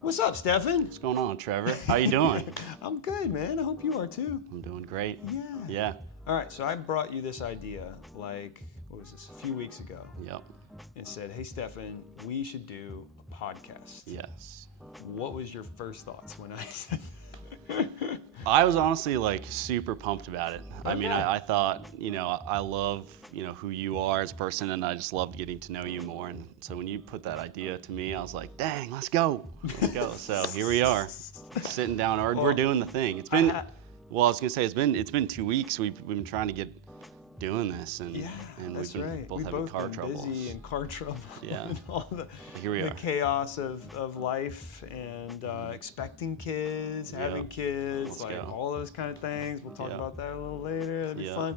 What's up, Stefan? What's going on, Trevor? How you doing? I'm good, man. I hope you are too. I'm doing great. Yeah. All right, so I brought you this idea a few weeks ago. Yep. And said, hey, Stefan, we should do a podcast. Yes. What was your first thoughts when I said I was honestly super pumped about it. Okay. I mean, I thought, I love, who you are as a person, and I just loved getting to know you more. And so when you put that idea to me, I was like, dang, let's go. Let's go. So here we are, sitting down, we're doing the thing. It's been, I was gonna say, it's been 2 weeks. We've been trying to get doing this, and that's we've been right. both We've having both car been troubles. busy and car trouble. Yeah. And all the chaos of life and expecting kids, having kids, all those kind of things. We'll talk about that a little later. That'd be fun.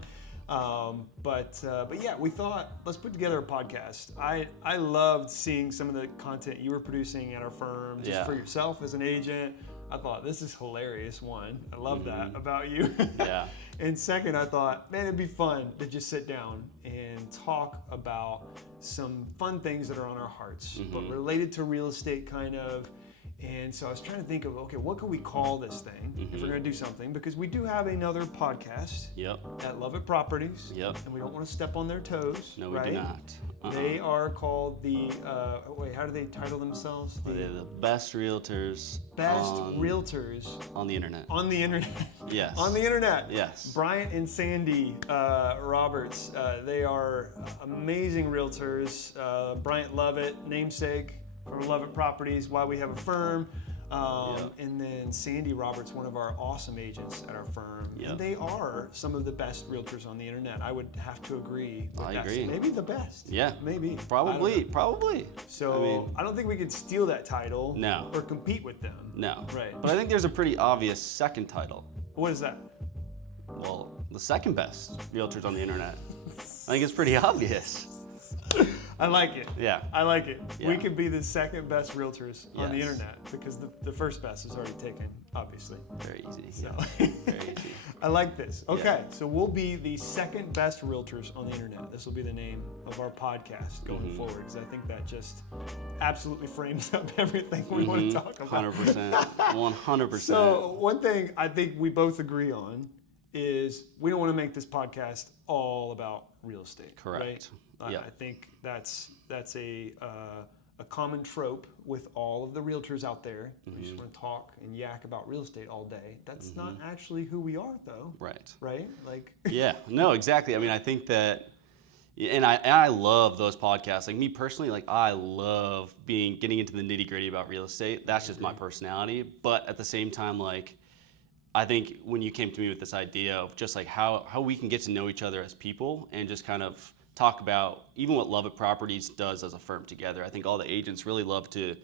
But yeah, we thought, let's put together a podcast. I loved seeing some of the content you were producing at our firm, just for yourself as an agent. I thought, this is hilarious, one. I love that about you. Yeah. And second, I thought, man, it'd be fun to just sit down and talk about some fun things that are on our hearts, but related to real estate kind of. And so I was trying to think of, okay, what could we call this thing if we're going to do something? Because we do have another podcast at Love It Properties. Yep. And we don't want to step on their toes. No, we do not. They are called the, how do they title themselves? They're the best realtors. Realtors. On the internet. On the internet. Yes. On the internet. Yes. Bryant and Sandy Roberts. They are amazing realtors. Bryant Lovett, namesake for Love It Properties, why we have a firm. And then Sandy Roberts, one of our awesome agents at our firm. Yep. And they are some of the best realtors on the internet. I would have to agree with I that. agree. Maybe the best. Yeah. Maybe. Probably. So I don't think we could steal that title. No. Or compete with them. No. Right. But I think there's a pretty obvious second title. What is that? Well, the second best realtors on the internet. I think it's pretty obvious. I like it. Yeah. I like it. Yeah. We could be the second best realtors on the internet because the first best is already taken, obviously. Very easy. So. Very easy. I like this. Okay, so we'll be the second best realtors on the internet. This will be the name of our podcast going forward, because I think that just absolutely frames up everything we want to talk about. 100%. 100%. So one thing I think we both agree on is we don't want to make this podcast all about real estate. Correct. Right? Yeah. I think that's a common trope with all of the realtors out there. We just want to talk and yak about real estate all day. That's not actually who we are, though. Right. Right? Like. Yeah. No, exactly. I mean, I think that, and I love those podcasts. Like me personally, I love getting into the nitty gritty about real estate. That's just my personality. But at the same time, I think when you came to me with this idea of just how we can get to know each other as people and just kind of talk about even what Love It Properties does as a firm together. I think all the agents really love to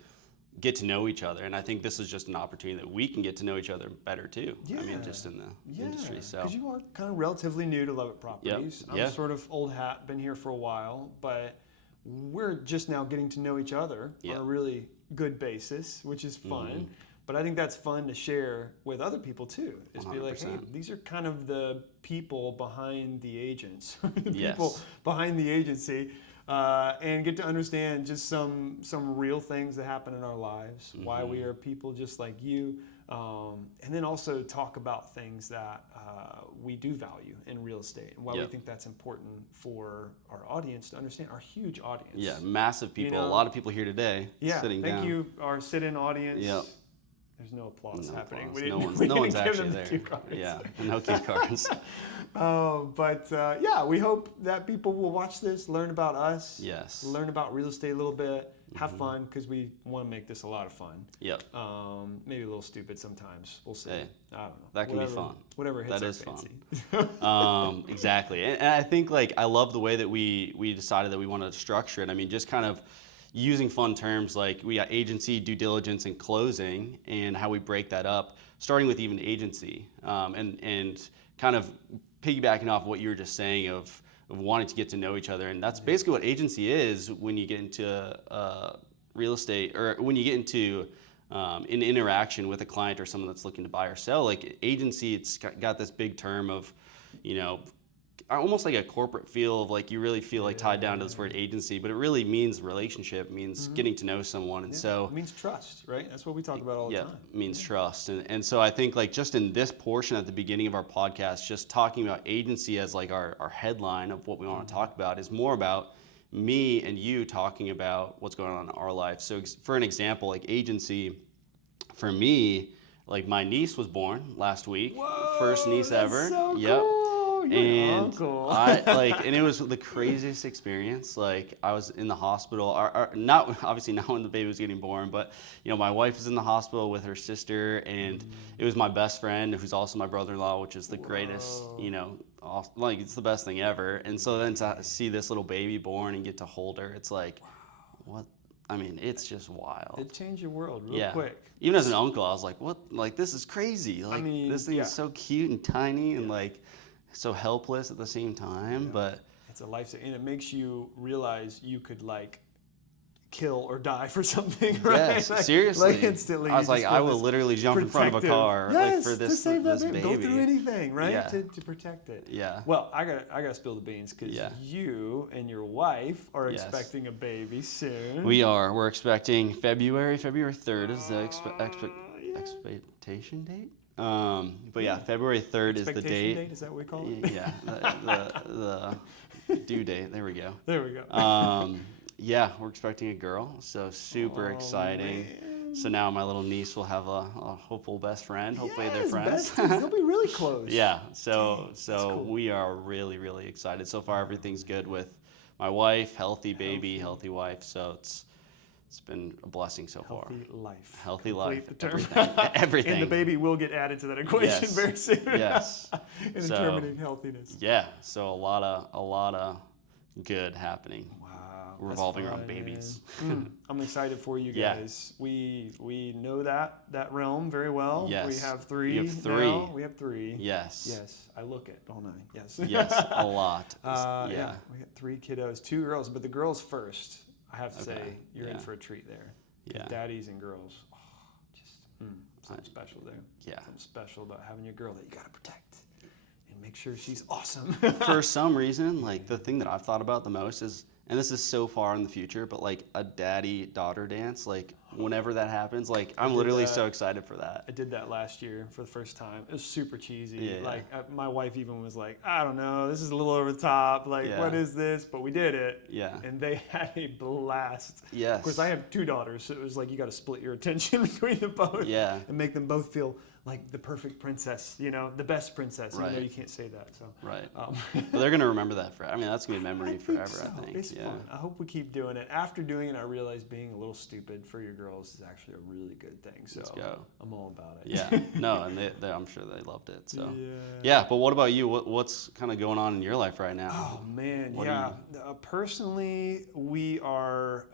get to know each other, and I think this is just an opportunity that we can get to know each other better too. Yeah. I mean, just in the industry. So because you are kind of relatively new to Love It Properties. I'm sort of old hat, been here for a while, but we're just now getting to know each other on a really good basis, which is fun. But I think that's fun to share with other people too. Is 100%. Be like, hey, these are kind of the people behind the agents, the people behind the agency, and get to understand just some real things that happen in our lives, why we are people just like you, and then also talk about things that we do value in real estate and why we think that's important for our audience to understand, our huge audience. Yeah, massive people. A lot of people here today sitting down. Thank you, our sit-in audience. Yep. There's no applause happening. Applause. No one's actually there. Yeah, no cue cards. But we hope that people will watch this, learn about us, learn about real estate a little bit, have fun, because we want to make this a lot of fun. Yep. Maybe a little stupid sometimes. We'll see. Hey, I don't know. That can be fun. Whatever hits that our is fancy. Fun. Exactly. And I think I love the way that we decided that we wanted to structure it. I mean, just kind of using fun terms like we got agency, due diligence, and closing, and how we break that up, starting with even agency, and kind of piggybacking off what you were just saying of wanting to get to know each other. And that's basically what agency is when you get into real estate, or when you get into an interaction with a client or someone that's looking to buy or sell. Like agency, it's got this big term of, almost like a corporate feel of like you really feel like tied down to this word agency, but it really means relationship, means getting to know someone. And so it means trust, right? That's what we talk about all the time. It means trust. And so I think like just in this portion at the beginning of our podcast, just talking about agency as like our headline of what we want to talk about is more about me and you talking about what's going on in our life. So for an example, like agency, for me, like my niece was born last week. Whoa, first niece ever. So yep. Cool. You're Uncle. And it was the craziest experience. Like I was in the hospital, not obviously not when the baby was getting born, but my wife was in the hospital with her sister, and it was my best friend, who's also my brother-in-law, which is the greatest, like it's the best thing ever. And so then to see this little baby born and get to hold her, it's like, what? I mean, it's just wild. It changed your world real quick. Even as an uncle, I was like, what? Like this is crazy. Like this thing is so cute and tiny and like so helpless at the same time, but it's a life, and it makes you realize you could like kill or die for something, right? Yes, seriously. Like instantly. I was like, I will literally jump in front of a car like for this to save that baby. Go through anything, right? Yeah. To protect it. Yeah. Well, I gotta spill the beans because you and your wife are expecting a baby soon. We are. We're expecting February 3rd is the expectation date. But yeah, February 3rd is the date. Is that what we call it? Yeah, the due date. There we go. There we go. Yeah, we're expecting a girl, so super exciting. Man. So now my little niece will have a hopeful best friend. Hopefully they're friends. They'll be really close. Yeah, so cool. We are really, really excited. So far, everything's good with my wife, healthy baby, healthy wife. So it's been a blessing so far. Healthy life. The term. Everything. And the baby will get added to that equation very soon. Yes. In determining healthiness. Yeah. So a lot of good happening. Wow. Revolving around babies. I'm excited for you guys. We know that realm very well. Yes. We have three. You have three. Now. We have three. Yes. Yes. I look it, don't I? Yes. Yes. A lot. We got 3 kiddos, 2 girls, but the girls first. I have to say, you're in for a treat there. Yeah. Daddies and girls. Oh, just something special there. Yeah. Something special about having your girl that you gotta protect and make sure she's awesome. For some reason, like the thing that I've thought about the most is, and this is so far in the future, but like a daddy-daughter dance, like whenever that happens, like I'm literally so excited for that. I did that last year for the first time. It was super cheesy. Yeah. Like my wife even was like, I don't know, this is a little over the top. Like, what is this? But we did it. Yeah. And they had a blast. Yes. Of course, I have 2 daughters, so it was like you got to split your attention between them both. Yeah. And make them both feel like the perfect princess, the best princess. Right. Even though you can't say that. So. Right. But they're gonna remember that forever. I mean, that's gonna be a memory forever. I think. It's fun. I hope we keep doing it. After doing it, I realized being a little stupid for your girls is actually a really good thing. So let's go. I'm all about it. Yeah. No, and I'm sure they loved it. So. Yeah. But what about you? What's kind of going on in your life right now? Oh man, personally, we are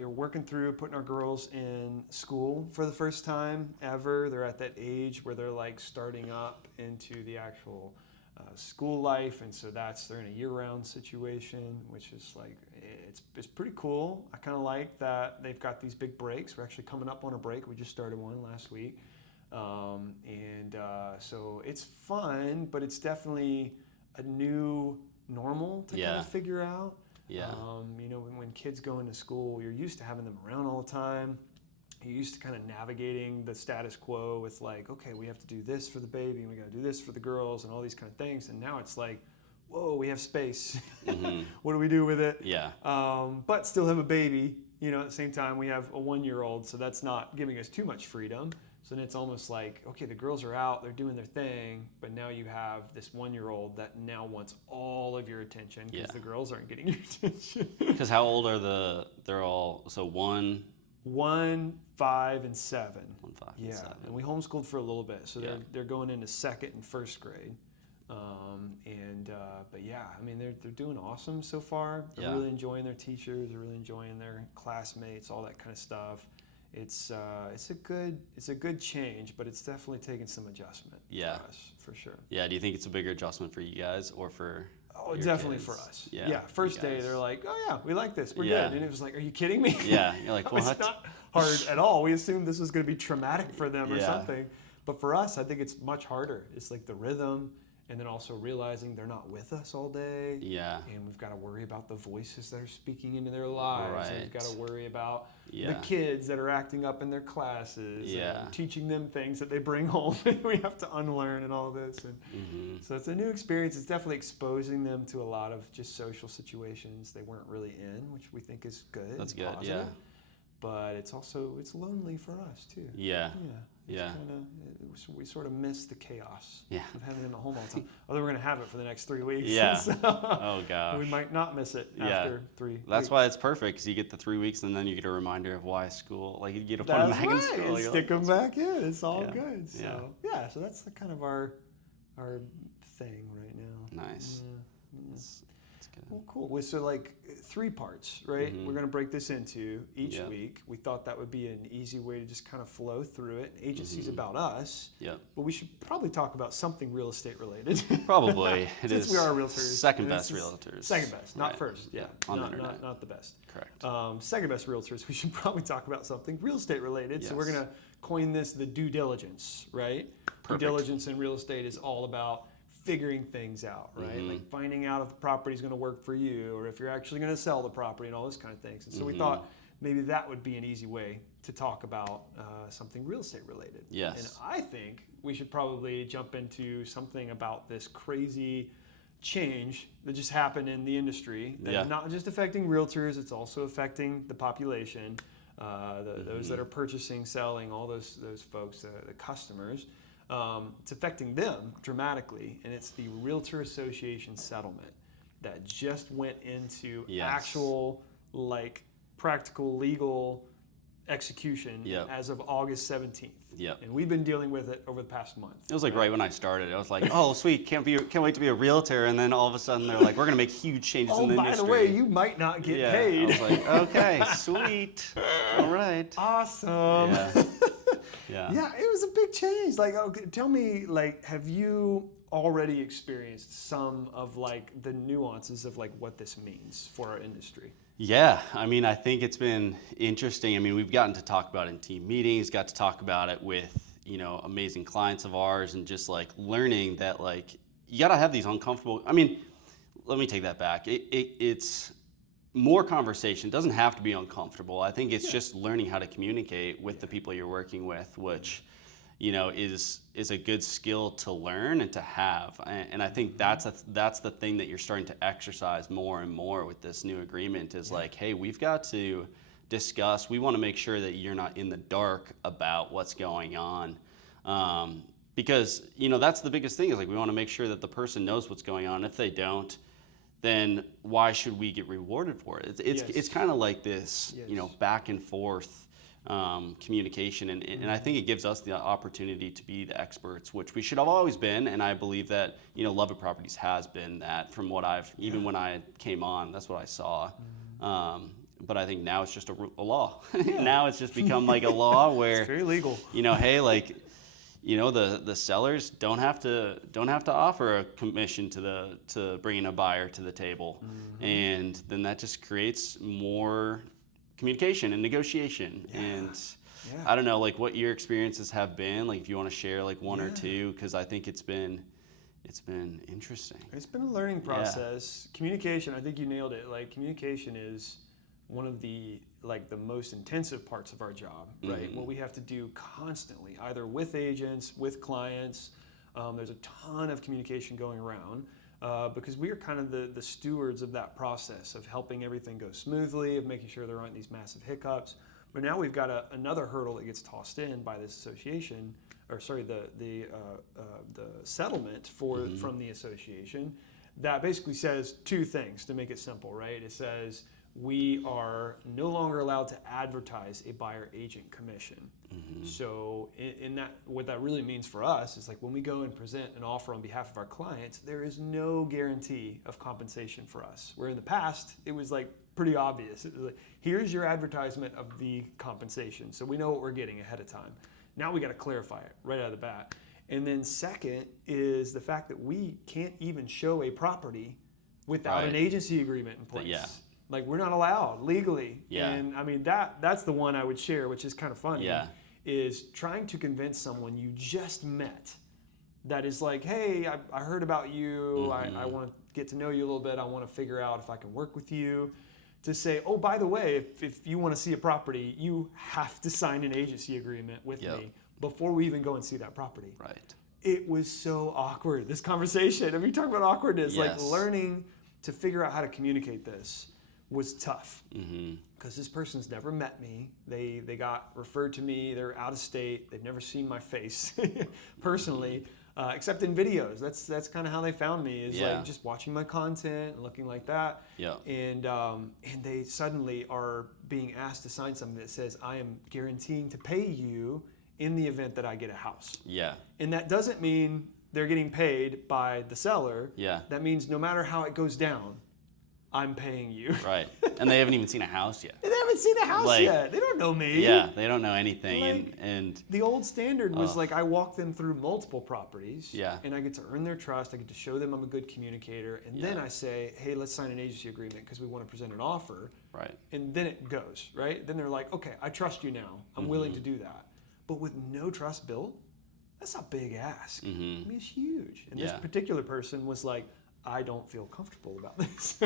working through putting our girls in school for the first time ever. They're at that age where they're like starting up into the actual school life, and so they're in a year-round situation, which is like it's pretty cool. I kind of like that they've got these big breaks. We're actually coming up on a break. We just started one last week, so it's fun, but it's definitely a new normal to kind of figure out. Yeah. When kids go into school, you're used to having them around all the time. You're used to kind of navigating the status quo with like, okay, we have to do this for the baby and we got to do this for the girls and all these kind of things. And now it's like, whoa, we have space. What do we do with it? Yeah. But still have a baby. At the same time, we have a 1-year-old, so that's not giving us too much freedom. So then it's almost like, okay, the girls are out, they're doing their thing, but now you have this 1-year-old that now wants all of your attention because the girls aren't getting your attention. Because how old are they're all, so 1, 5, and 7. 1, 5, and 7. And we homeschooled for a little bit, so they're going into 2nd and 1st grade. But yeah, I mean they're doing awesome so far. They're really enjoying their teachers. They're really enjoying their classmates. All that kind of stuff. It's a good change, but it's definitely taken some adjustment for us for sure. Yeah. Do you think it's a bigger adjustment for you guys or for? Oh, definitely kids? For us. Yeah. First day, they're like, "Oh yeah, we like this. We're good." And it was like, "Are you kidding me?" Yeah. You're like, "What?" It's not hard at all. We assumed this was going to be traumatic for them or Yeah. something, but for us, I think it's much harder. It's like the rhythm and then also realizing they're not with us all day. Yeah. And we've got to worry about the voices that are speaking into their lives. Right. And we've got to worry about Yeah. the kids that are acting up in their classes. Yeah. And teaching them things that they bring home and we have to unlearn and all this. And so it's a new experience. It's definitely exposing them to a lot of just social situations they weren't really in, which we think is good. That's good, positive. yeah. But it's lonely for us too. Yeah. Yeah. We sort of miss the chaos Yeah. of having it in the home all the time. Although we're going to have it for the next 3 weeks. Yeah. So Oh gosh. we might not miss it after 3 weeks. That's why it's perfect, because you get the 3 weeks and then you get a reminder of why school. Like you get to put them That's back right. in school. And You're stick them that's back in. It's all Yeah. good. So so that's the kind of our thing right now. nice. Yeah. That's good. Well, cool. So like 3 parts, right? We're going to break this into each Yeah. week. We thought that would be an easy way to just kind of flow through it. Agency's about us. Yep. But we should probably talk about something real estate related. Probably. It Since is we are realtors. second and best this is realtors. Second best, not Right. first. Yeah. On the not, internet. not the best. Correct. Second best realtors, we should probably talk about something real estate related. So we're Yes. going to coin this the due diligence, right? Perfect. Due diligence in real estate is all about figuring things out, right? Like finding out if the property is going to work for you or if you're actually going to sell the property and all those kind of things. And so we thought maybe that would be an easy way to talk about something real estate related. Yes. And I think we should probably jump into something about this crazy change that just happened in the industry that is not just affecting realtors, it's also affecting the population, those that are purchasing, selling, all those folks, the customers. It's affecting them dramatically, and it's the Realtor Association settlement that just went into actual, like, practical legal execution as of August 17th. Yep. And we've been dealing with it over the past month. It was like right when I started. I was like, oh, sweet, can't wait to be a realtor. And then all of a sudden they're like, we're going to make huge changes in the industry. Oh, by the way, you might not get paid. I was like, okay, sweet. All right. Awesome. Yeah. Yeah, it was a big change. Like, okay, tell me, like, have you already experienced some of, like, the nuances of, like, what this means for our industry? Yeah, I mean, I think it's been interesting. I mean, we've gotten to talk about it in team meetings, got to talk about it with, amazing clients of ours, and just like learning that, like, you got to have these uncomfortable, I mean, let me take that back. It's more conversation. It doesn't have to be uncomfortable. I think it's just learning how to communicate with the people you're working with, which, is a good skill to learn and to have. And I think that's the thing that you're starting to exercise more and more with this new agreement is like, hey, we've got to discuss. We want to make sure that you're not in the dark about what's going on. Because, that's the biggest thing is like we want to make sure that the person knows what's going on. If they don't, then why should we get rewarded for it? It's kind of like this, back and forth communication, and I think it gives us the opportunity to be the experts, which we should have always been. And I believe that Love It Properties has been that from what even when I came on, that's what I saw. But I think now it's just a law. Now it's just become like a law where it's very legal. Hey, like. The sellers don't have to offer a commission to bringing a buyer to the table, and then that just creates more communication and negotiation. And I don't know, like what your experiences have been. Like if you want to share like one or two, because I think it's been interesting. It's been a learning process. Communication, I think you nailed it. Like communication is one of the most intensive parts of our job, right? What we have to do constantly, either with agents, with clients. There's a ton of communication going around because we are kind of the stewards of that process of helping everything go smoothly, of making sure there aren't these massive hiccups. But now we've got another hurdle that gets tossed in by this association, or sorry, the settlement from the association that basically says 2 things to make it simple, right? It says we are no longer allowed to advertise a buyer agent commission. So in that, what that really means for us is like when we go and present an offer on behalf of our clients, there is no guarantee of compensation for us. Where in the past, it was like pretty obvious. It was like, here's your advertisement of the compensation. So we know what we're getting ahead of time. Now we got to clarify it right out of the bat. And then second is the fact that we can't even show a property without an agency agreement in place. Like we're not allowed legally. And I mean, that's the one I would share, which is kind of funny, is trying to convince someone you just met that is like, hey, I heard about you. I want to get to know you a little bit. I want to figure out if I can work with you. To say, oh, by the way, if you want to see a property, you have to sign an agency agreement with me before we even go and see that property. Right. It was so awkward, this conversation. I mean, talk about awkwardness. Like learning to figure out how to communicate this was tough. Because this person's never met me. They got referred to me. They're out of state. They've never seen my face personally. Except in videos. That's kind of how they found me, is like just watching my content and looking like that. Yeah. And they suddenly are being asked to sign something that says, I am guaranteeing to pay you in the event that I get a house. Yeah. And that doesn't mean they're getting paid by the seller. Yeah. That means no matter how it goes down, I'm paying you. Right. And they haven't even seen a house yet. They haven't seen a house yet. They don't know me. Yeah, they don't know anything. Like, and the old standard was like I walk them through multiple properties. Yeah. And I get to earn their trust. I get to show them I'm a good communicator. And then I say, hey, let's sign an agency agreement because we want to present an offer. Right. And then it goes, right? Then they're like, okay, I trust you now. I'm willing to do that. But with no trust built, that's a big ask. I mean, it's huge. And this particular person was like, I don't feel comfortable about this.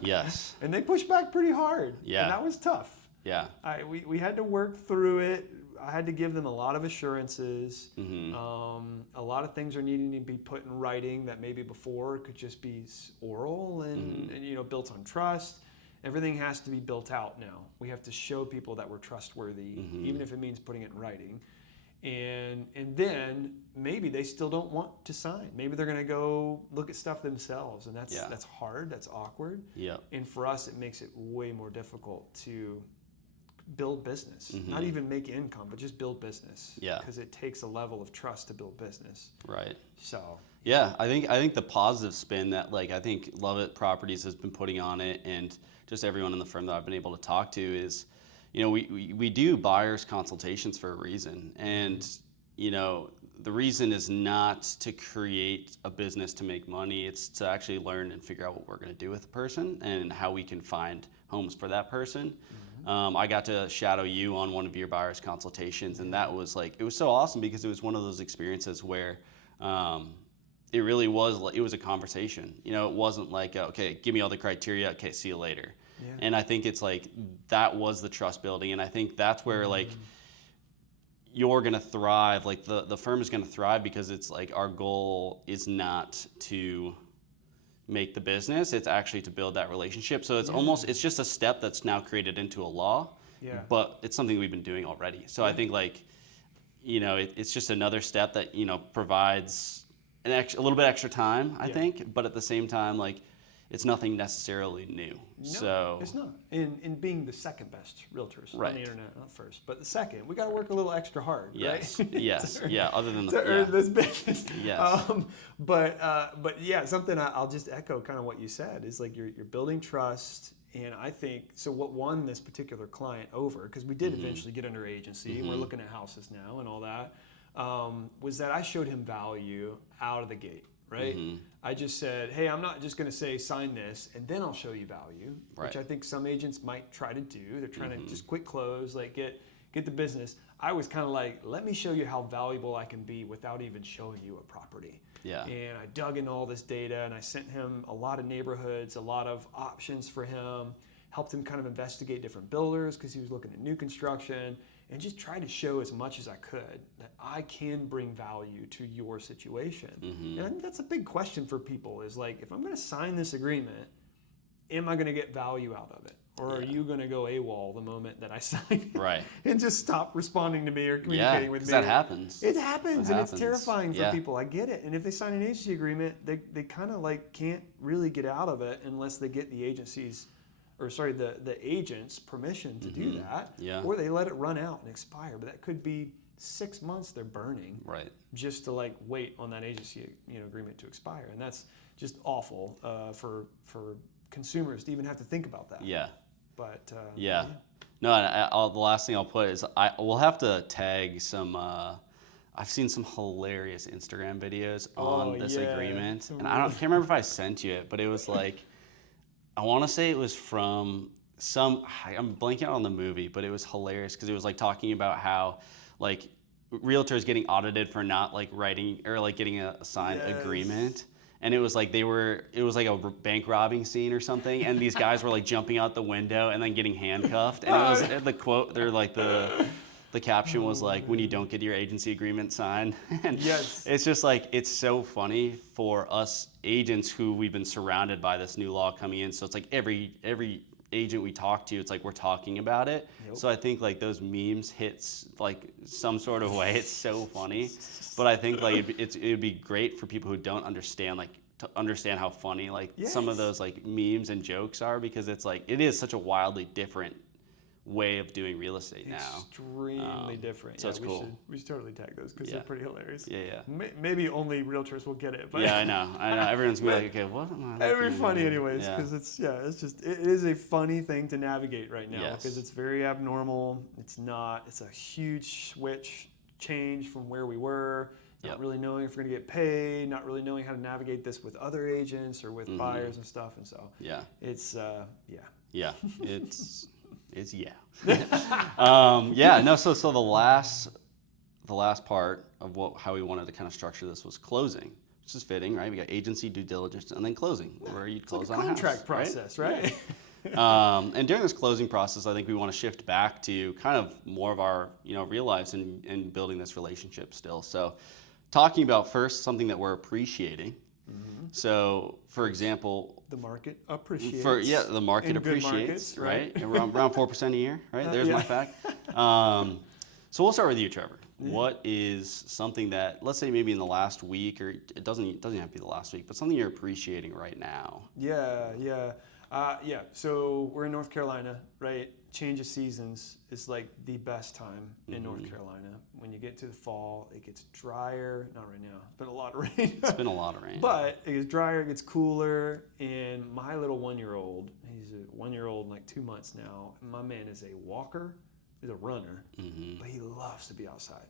Yes. And they pushed back pretty hard. Yeah. And that was tough. Yeah. We had to work through it. I had to give them a lot of assurances. A lot of things are needing to be put in writing that maybe before could just be oral and built on trust. Everything has to be built out now. We have to show people that we're trustworthy, even if it means putting it in writing. And then maybe they still don't want to sign. Maybe they're going to go look at stuff themselves, and that's hard. That's awkward. Yeah. And for us, it makes it way more difficult to build business. Not even make income, but just build business. Yeah. Because it takes a level of trust to build business. Right. So. Yeah, I think the positive spin that I think Love It Properties has been putting on it, and just everyone in the firm that I've been able to talk to is, we do buyers consultations for a reason. And, the reason is not to create a business to make money. It's to actually learn and figure out what we're going to do with the person and how we can find homes for that person. I got to shadow you on one of your buyers consultations, and that was it was so awesome because it was one of those experiences where it really was, it was a conversation. It wasn't like, okay, give me all the criteria, okay, see you later. Yeah. And I think it's that was the trust building, and I think that's where you're gonna thrive. The firm is gonna thrive because it's our goal is not to make the business; it's actually to build that relationship. So it's just a step that's now created into a law. Yeah. But it's something we've been doing already. So I think it's just another step that provides a little bit extra time. I think, but at the same time it's nothing necessarily new. No, so it's not. In being the second best realtors on the internet, not first, but the second, we got to work a little extra hard, yes. right? Yes, other than to earn this business. Yes. But yeah, something I'll just echo kind of what you said is you're building trust, and I think so. What won this particular client over, because we did eventually get under agency, and we're looking at houses now and all that, was that I showed him value out of the gate. Right? I just said, hey, I'm not just going to say sign this and then I'll show you value, which I think some agents might try to do. They're trying to just quick close, get the business. I was kind of let me show you how valuable I can be without even showing you a property. Yeah. And I dug in all this data, and I sent him a lot of neighborhoods, a lot of options for him, helped him kind of investigate different builders because he was looking at new construction, and just try to show as much as I could that I can bring value to your situation. And I think that's a big question for people is if I'm going to sign this agreement, am I going to get value out of it? Or are you going to go AWOL the moment that I sign it and just stop responding to me or communicating with me? That happens. It happens, and it's terrifying for people. I get it. And if they sign an agency agreement, they kind of can't really get out of it unless they get the the agent's permission to do that, or they let it run out and expire. But that could be 6 months they're burning, just to wait on that agency agreement to expire, and that's just awful for consumers to even have to think about that. Yeah, but no. The last thing I'll put is we'll have to tag some. I've seen some hilarious Instagram videos on this agreement, and can't remember if I sent you it, but it was I want to say it was from I'm blanking out on the movie, but it was hilarious because it was talking about how realtors getting audited for not like writing or like getting a signed agreement. And it was like it was like a bank robbing scene or something. And these guys were like jumping out the window and then getting handcuffed. And it was the quote, they're like the caption was like, when you don't get your agency agreement signed. And it's just like, it's so funny for us agents who we've been surrounded by this new law coming in. So it's like every agent we talk to, it's like we're talking about it. So I think like those memes hits like some sort of way. It's so funny. But I think like it would be great for people who don't understand, like to understand how funny like some of those like memes and jokes are, because it's like it is such a wildly different way of doing real estate now. Extremely different. So it's cool. We should totally tag those because they're pretty hilarious. Yeah. Maybe only realtors will get it. But I know. Everyone's gonna be like, okay, what am I? It'd be funny anyways, because it is a funny thing to navigate right now because it's very abnormal. It's a huge change from where we were. Not really knowing if we're gonna get paid, not really knowing how to navigate this with other agents or with buyers and stuff, and so it's So the last part of how we wanted to kind of structure this was closing, which is fitting, right? We got agency, due diligence, and then closing, where you close on a contract process, right? And during this closing process, I think we want to shift back to kind of more of our real lives and building this relationship still. So talking about first something that we're appreciating. So, for example, the market appreciates. The market appreciates, right? Around 4% a year, right? There's my fact. So we'll start with you, Trevor. What is something that, let's say maybe in the last week, or it doesn't have to be the last week, but something you're appreciating right now? So we're in North Carolina, right? Change of seasons is like the best time in North Carolina. When you get to the fall, it gets drier. Not right now. It's been a lot of rain. It's been a lot of rain. But it gets drier, it gets cooler. And my little 1-year-old, he's a 1-year-old in like 2 months now. And my man is a walker. He's a runner. But he loves to be outside.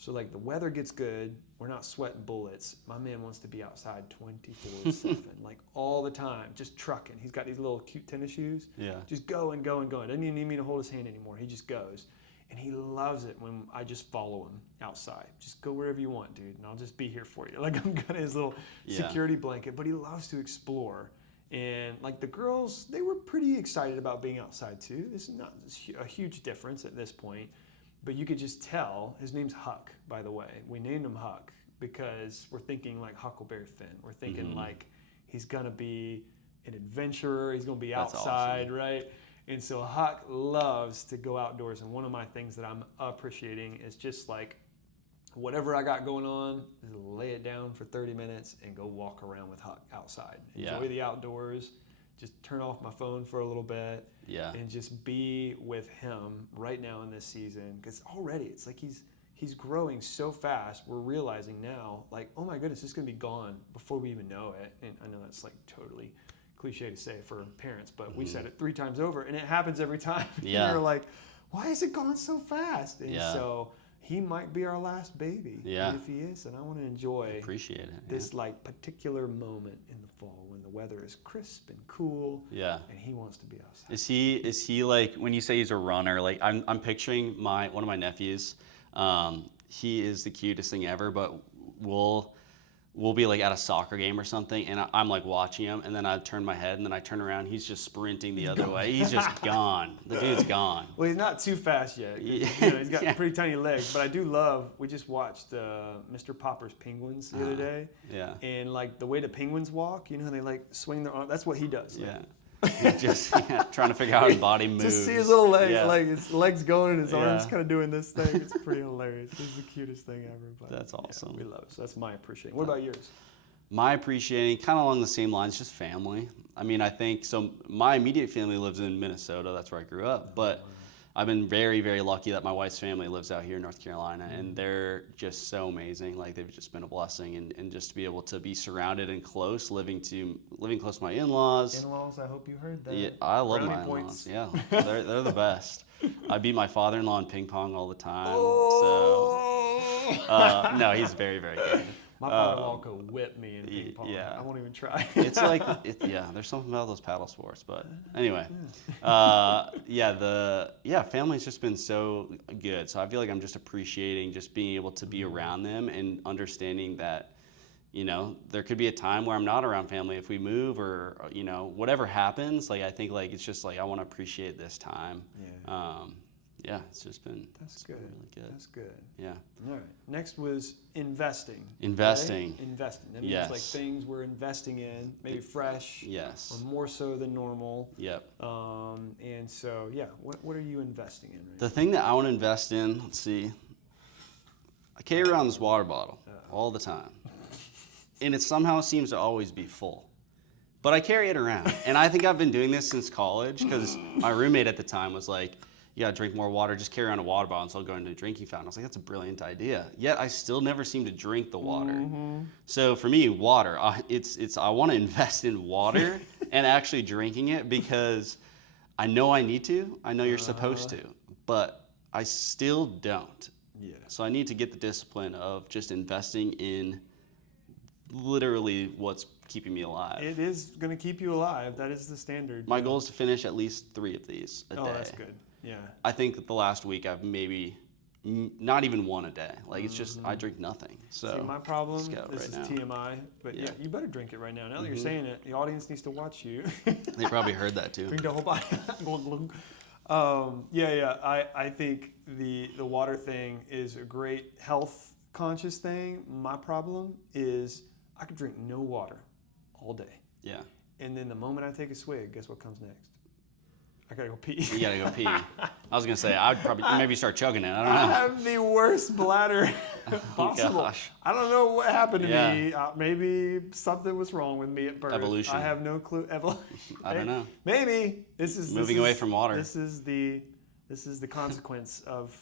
So like the weather gets good, we're not sweating bullets. My man wants to be outside 24/7, like all the time, just trucking. He's got these little cute tennis shoes. Just going. Doesn't even need me to hold his hand anymore. He just goes. And he loves it when I just follow him outside. Just go wherever you want, dude, and I'll just be here for you. Like I'm kind of his little security blanket, but he loves to explore. And like the girls, they were pretty excited about being outside too. This is not a huge difference at this point. But you could just tell, his name's Huck, by the way. We named him Huck because we're thinking like Huckleberry Finn. We're thinking like he's going to be an adventurer. He's going to be outside, right? And so Huck loves to go outdoors. And one of my things that I'm appreciating is just like whatever I got going on, just lay it down for 30 minutes and go walk around with Huck outside. Enjoy the outdoors. Just turn off my phone for a little bit and just be with him right now in this season. Because already it's like he's growing so fast. We're realizing now, like, oh my goodness, it's going to be gone before we even know it. And I know that's like totally cliche to say for parents, but we said it 3 times over and it happens every time. And you're like, why is it gone so fast? And so he might be our last baby. And if he is, then I want to enjoy this like particular moment in the fall when the weather is crisp and cool. And he wants to be outside. Is he like, when you say he's a runner, like I'm picturing one of my nephews. He is the cutest thing ever, but we'll be like at a soccer game or something, and I'm like watching him, and then I turn my head, and then I turn around, he's just sprinting the other way. He's just gone. The dude's gone. Well, he's not too fast yet. He's got pretty tiny legs, but I do love, we just watched Mr. Popper's Penguins the other day. And like the way the penguins walk, you know, they like swing their arm. That's what he does. Just trying to figure out how his body moves. Just see his little legs, like his legs going and his arms kind of doing this thing. It's pretty hilarious. It's the cutest thing ever. But that's awesome. We love it. So that's my appreciating. What about yours? My appreciating, kind of along the same lines, just family. I mean, I think, so my immediate family lives in Minnesota. That's where I grew up. But I've been very, very lucky that my wife's family lives out here in North Carolina, and they're just so amazing. Like, they've just been a blessing, and just to be able to be surrounded and close, living close to my in-laws. In-laws, I hope you heard that. Yeah, I love my in-laws. Yeah, they're the best. I beat my father-in-law in ping pong all the time. No, he's very, very good. My father-in-law could whip me in ping pong. Yeah. I won't even try. It's like, there's something about those paddle sports, but anyway, family's just been so good. So I feel like I'm just appreciating just being able to be around them and understanding that, there could be a time where I'm not around family if we move or, whatever happens. Like, I think like, it's just like, I want to appreciate this time. It's just been, Been really good. That's good. Yeah. All right. Next was investing. Investing. Right? Investing. That means like things we're investing in, maybe fresh. Yes. Or more so than normal. Yep. And so, what are you investing in right The thing that I want to invest in, let's see, I carry around this water bottle all the time. And it somehow seems to always be full. But I carry it around. And I think I've been doing this since college because my roommate at the time was like, you gotta drink more water, just carry around a water bottle instead of going to a drinking fountain. I was like, that's a brilliant idea. Yet I still never seem to drink the water. Mm-hmm. So for me, water, I want to invest in water and actually drinking it because I know I need to. I know you're supposed to, but I still don't. Yeah. So I need to get the discipline of just investing in literally what's keeping me alive. It is going to keep you alive. That is the standard. My goal is to finish at least 3 of these a day. Oh, that's good. Yeah. I think that the last week I've maybe not even one a day. Like it's just I drink nothing. So see, my problem. This is now. TMI, but yeah, you better drink it right now. Now that you're saying it, the audience needs to watch you. They probably heard that too. Drink the whole bottle. I think the water thing is a great health conscious thing. My problem is I could drink no water all day. Yeah. And then the moment I take a swig, guess what comes next? I gotta go pee. You gotta go pee. I was gonna say I'd probably maybe start chugging it. I don't know. I have the worst bladder possible. Gosh. I don't know what happened to me. Maybe something was wrong with me at birth. Evolution. I have no clue. Evolution. I don't know. Maybe this is moving away from water. This is the consequence of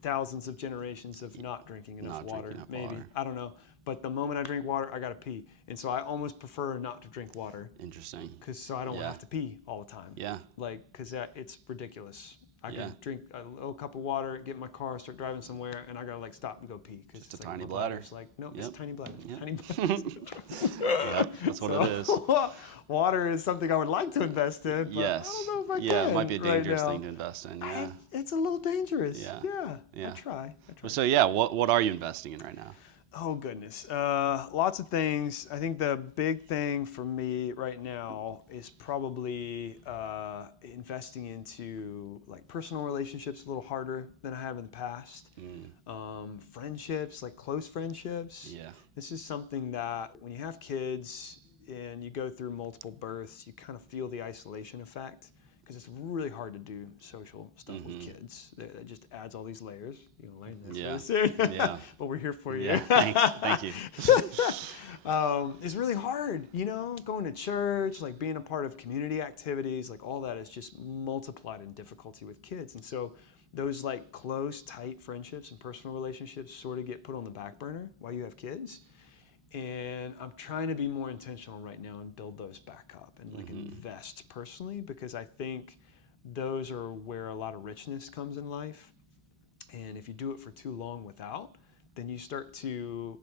thousands of generations of not drinking enough water. Maybe I don't know. But the moment I drink water, I gotta pee, and so I almost prefer not to drink water. Interesting. So I don't have to pee all the time. Yeah. Because it's ridiculous. I can drink a little cup of water, get in my car, start driving somewhere, and I gotta stop and go pee. It's a tiny bladder. It's like nope, it's a tiny bladder. Yep. Tiny bladder. That's what it is. Water is something I would like to invest in, but I don't know if I can. Yeah, it might be a dangerous thing to invest in. Yeah. It's a little dangerous. Yeah. I try. So what are you investing in right now? Oh, goodness. Lots of things. I think the big thing for me right now is probably investing into like personal relationships a little harder than I have in the past. Friendships, like close friendships. Yeah. This is something that when you have kids and you go through multiple births, you kind of feel the isolation effect. Because it's really hard to do social stuff with kids. That just adds all these layers. You're going to learn this soon. Yeah. But we're here for you. Yeah, thank you. It's really hard, going to church, like being a part of community activities, like all that is just multiplied in difficulty with kids. And so those like close, tight friendships and personal relationships sort of get put on the back burner while you have kids. And I'm trying to be more intentional right now and build those back up and like invest personally, because I think those are where a lot of richness comes in life. And if you do it for too long without, then you start to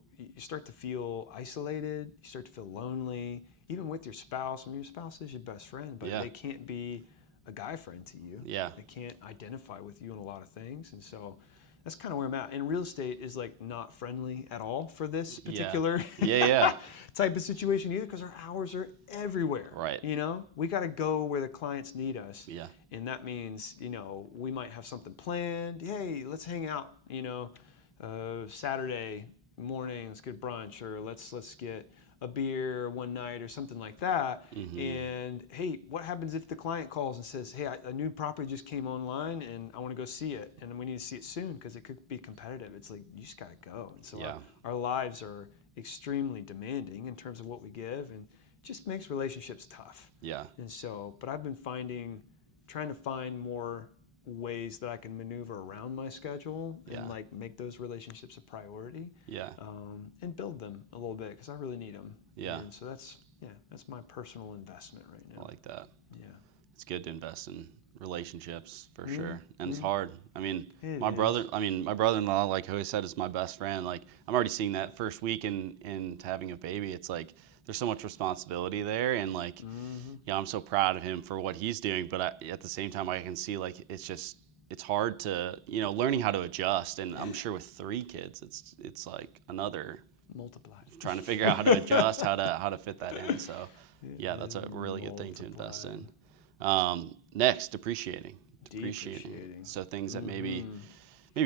feel isolated. You start to feel lonely, even with your spouse. I mean, your spouse is your best friend, but they can't be a guy friend to you. Yeah. They can't identify with you in a lot of things, and so. That's kind of where I'm at. And real estate is like not friendly at all for this particular type of situation either, because our hours are everywhere. Right. We got to go where the clients need us. Yeah. And that means, we might have something planned. Hey, let's hang out, Saturday morning, let's get brunch, or let's get a beer one night or something like that. And hey, what happens if the client calls and says, hey, a new property just came online and I want to go see it, and we need to see it soon because it could be competitive. It's like, you just got to go. And so our lives are extremely demanding in terms of what we give, and it just makes relationships tough. Yeah. And so, but I've been trying to find more ways that I can maneuver around my schedule and like make those relationships a priority. Yeah. And build them a little bit, because I really need them. Yeah. And so that's my personal investment right now. I like that. Yeah. It's good to invest in relationships for sure, and it's hard. I mean, It my is. brother-in-law, like who I said, is my best friend. Like I'm already seeing that first week in having a baby. It's like there's so much responsibility there, and like, I'm so proud of him for what he's doing. But at the same time, I can see like it's hard to learning how to adjust, and I'm sure with 3 kids, it's like another Multiply. trying to figure out how to adjust, how to fit that in. So yeah, that's a really good thing to invest in. Next, depreciating. So things that maybe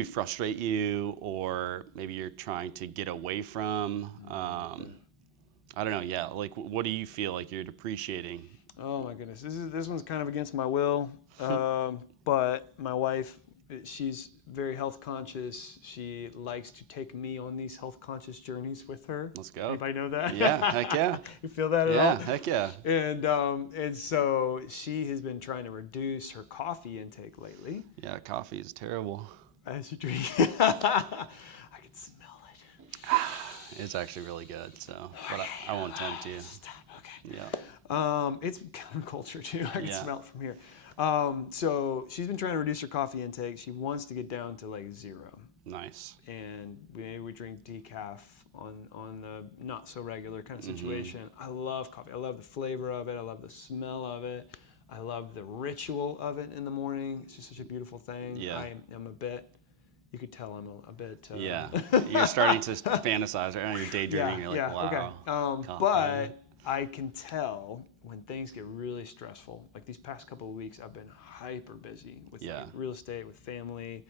frustrate you, or maybe you're trying to get away from. I don't know. Yeah, like what do you feel like you're depreciating? Oh my goodness, this one's kind of against my will, but my wife, she's very health conscious. She likes to take me on these health conscious journeys with her. Let's go. Anybody know that? Yeah, heck yeah. You feel that at all? Yeah, heck yeah. And so she has been trying to reduce her coffee intake lately. Yeah, coffee is terrible. As you drink, I can smell it. It's actually really good. So, but I won't tempt you. Stop. Okay. Yeah. It's counterculture too. I can Yeah. smell it from here. So she's been trying to reduce her coffee intake. She wants to get down to like 0. Nice. And we drink decaf on the not so regular kind of situation. I love coffee. I love the flavor of it. I love the smell of it. I love the ritual of it in the morning. It's just such a beautiful thing. Yeah. I am a bit. You could tell I'm a bit. Yeah. You're starting to fantasize right now. You're daydreaming. You're like, wow. Okay. But I can tell when things get really stressful. Like these past couple of weeks, I've been hyper busy with like, real estate, with family,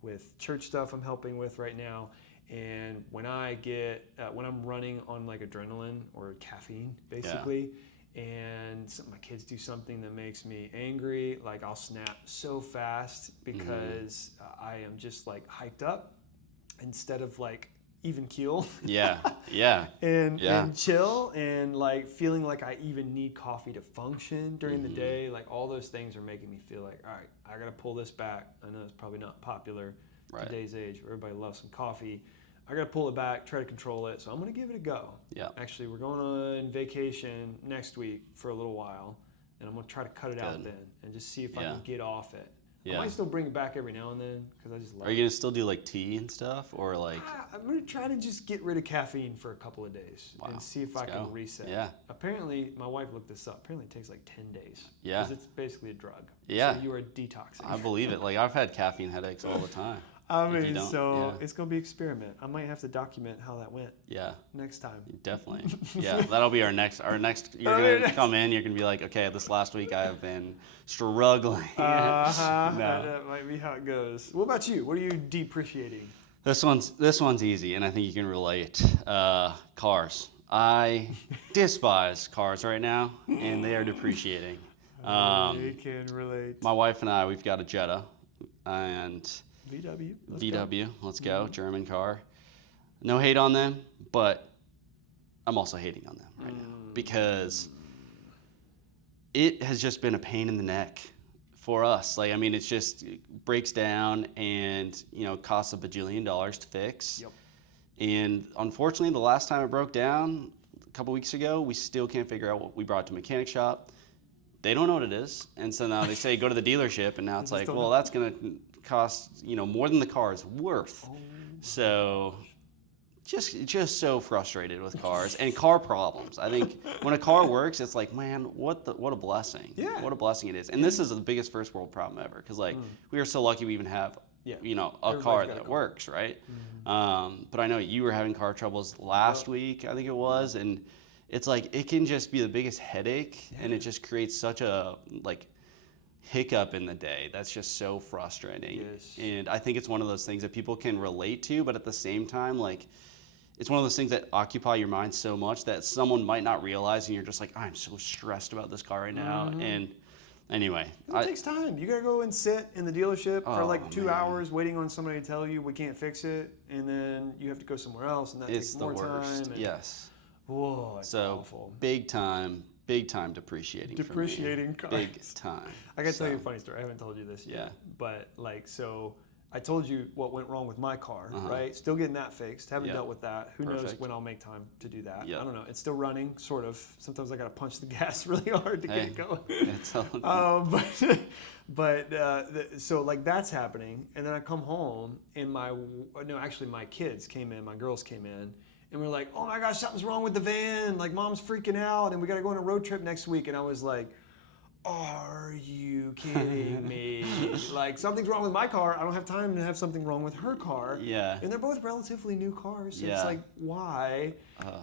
with church stuff I'm helping with right now. And when I get when I'm running on like adrenaline or caffeine, basically, and my kids do something that makes me angry, like I'll snap so fast because I am just like hyped up instead of like even keel. Yeah. and chill and like feeling like I even need coffee to function during the day. Like all those things are making me feel like, all right, I got to pull this back. I know it's probably not popular today's age where everybody loves some coffee. I got to pull it back, try to control it. So I'm going to give it a go. Yeah. Actually, we're going on vacation next week for a little while, and I'm going to try to cut it out then and just see if I can get off it. I might still bring it back every now and then because I just love it. Are you going to still do like tea and stuff, or like? I'm going to try to just get rid of caffeine for a couple of days and see if I can reset. Yeah. Apparently, my wife looked this up. Apparently, it takes like 10 days. Yeah. Because it's basically a drug. Yeah. So you are detoxing. I believe it. Like I've had caffeine headaches all the time. I mean, so it's going to be an experiment. I might have to document how that went. Yeah. Next time. Definitely. Yeah, that'll be our next. You're going to come in. You're going to be like, okay, this last week I have been struggling. That might be how it goes. What about you? What are you depreciating? This one's easy, and I think you can relate. Cars. I despise cars right now, and they are depreciating. I can relate. My wife and I, we've got a Jetta, and VW. Let's go. German car. No hate on them, but I'm also hating on them right now because it has just been a pain in the neck for us. Like, I mean, it breaks down and, costs $1 bajillion to fix. Yep. And unfortunately, the last time it broke down a couple weeks ago, we still can't figure out what we brought it to a mechanic shop. They don't know what it is. And so now they say, go to the dealership. And now it's like, well, that's going to cost, more than the car is worth. So just so frustrated with cars and car problems. I think when a car works, it's like, man, what a blessing. Yeah. What a blessing it is. And this is the biggest first world problem ever because we are so lucky we even have a car that works, right? But I know you were having car troubles last week, I think it was, and it's like it can just be the biggest headache and it just creates such a hiccup in the day that's just so frustrating. Yes. And I think it's one of those things that people can relate to, but at the same time, it's one of those things that occupy your mind so much that someone might not realize, and you're just like, I'm so stressed about this car right now. And anyway, it takes time. You gotta go and sit in the dealership for 2 hours waiting on somebody to tell you we can't fix it, and then you have to go somewhere else, and that takes more time. Yes. Whoa, it's awful. Big time depreciating. Depreciating for me. cars. Big time. I gotta tell you a funny story. I haven't told you this yet. Yeah. But so I told you what went wrong with my car, right? Still getting that fixed. Haven't dealt with that. Who knows when I'll make time to do that. I don't know. It's still running, sort of. Sometimes I got to punch the gas really hard to get it going. So like that's happening. And then I come home and my kids came in, my girls came in. And we're like, oh my gosh, something's wrong with the van. Like mom's freaking out and we got to go on a road trip next week. And I was like, are you kidding me? Like something's wrong with my car. I don't have time to have something wrong with her car. Yeah. And they're both relatively new cars. So it's like, why?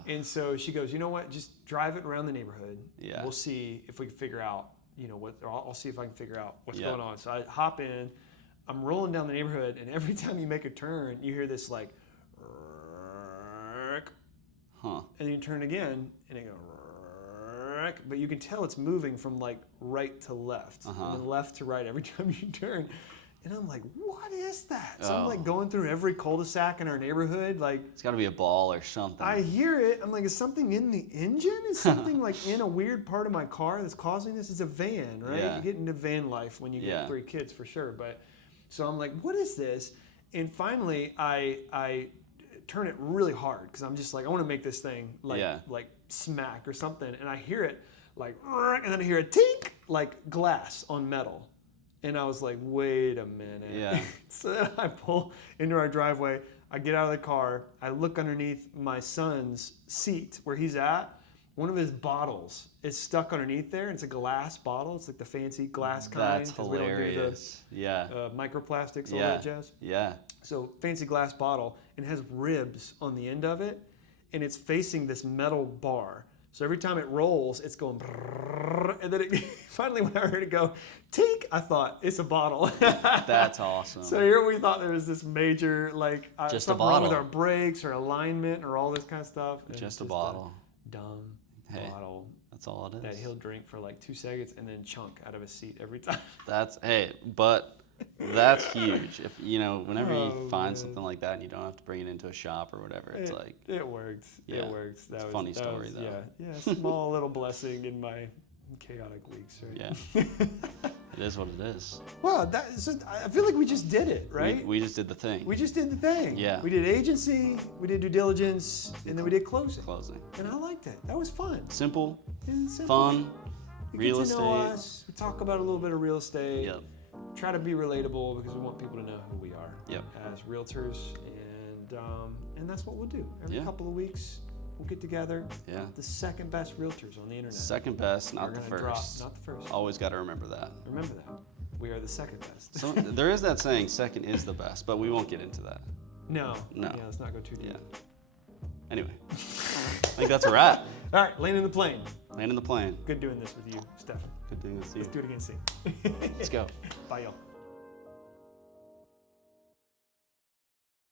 And so she goes, you know what? Just drive it around the neighborhood. Yeah. We'll see if we can figure out, I'll see if I can figure out what's going on. So I hop in, I'm rolling down the neighborhood, and every time you make a turn, you hear this like, and then you turn again, and it goes, but you can tell it's moving from like right to left, and then left to right every time you turn. And I'm like, what is that? So I'm like going through every cul-de-sac in our neighborhood. Like it's got to be a ball or something. I hear it. I'm like, is something in the engine? Is something like in a weird part of my car that's causing this? It's a van, right? You get into van life when you get 3 kids for sure. But so I'm like, what is this? And finally, I turn it really hard because I'm just like, I want to make this thing like smack or something. And I hear it like, and then I hear a tink, like glass on metal. And I was like, wait a minute. Yeah. So then I pull into our driveway. I get out of the car. I look underneath my son's seat where he's at. One of his bottles is stuck underneath there. It's a glass bottle. It's like the fancy glass kind. That's hilarious. We don't do the microplastics, all that jazz. Yeah. So fancy glass bottle and has ribs on the end of it. And it's facing this metal bar. So every time it rolls, it's going, and then finally when I heard it go, tink, I thought, it's a bottle. That's awesome. So here we thought there was this major, like, just something wrong with our brakes or alignment or all this kind of stuff. Just a bottle. Dumb bottle. That's all it is. That he'll drink for like 2 seconds and then chunk out of his seat every time. But that's huge. If whenever you find something like that and you don't have to bring it into a shop or whatever, it's like it worked. Yeah, it works. It's a funny story though. Yeah, small little blessing in my chaotic weeks. Right? Yeah, it is what it is. Well, I feel like we just did it, right? We just did the thing. We just did the thing. Yeah. We did agency, we did due diligence, and then we did closing. And I liked it. That was fun. Simple. Fun. Real estate. Get to know us. We talk about a little bit of real estate. Yep. Try to be relatable because we want people to know who we are as realtors, and that's what we'll do. Every couple of weeks, we'll get together. Yeah. The second best realtors on the internet. Second best, not the first. Not the first. Always got to remember that. Remember that. We are the second best. So there is that saying, second is the best, but we won't get into that. No. Yeah, let's not go too deep. Yeah. Anyway, I think that's a wrap. All right, landing the plane. Landing the plane. Good doing this with you, Stefan. Good doing this with you. Let's do it again soon. Let's go. Bye, y'all.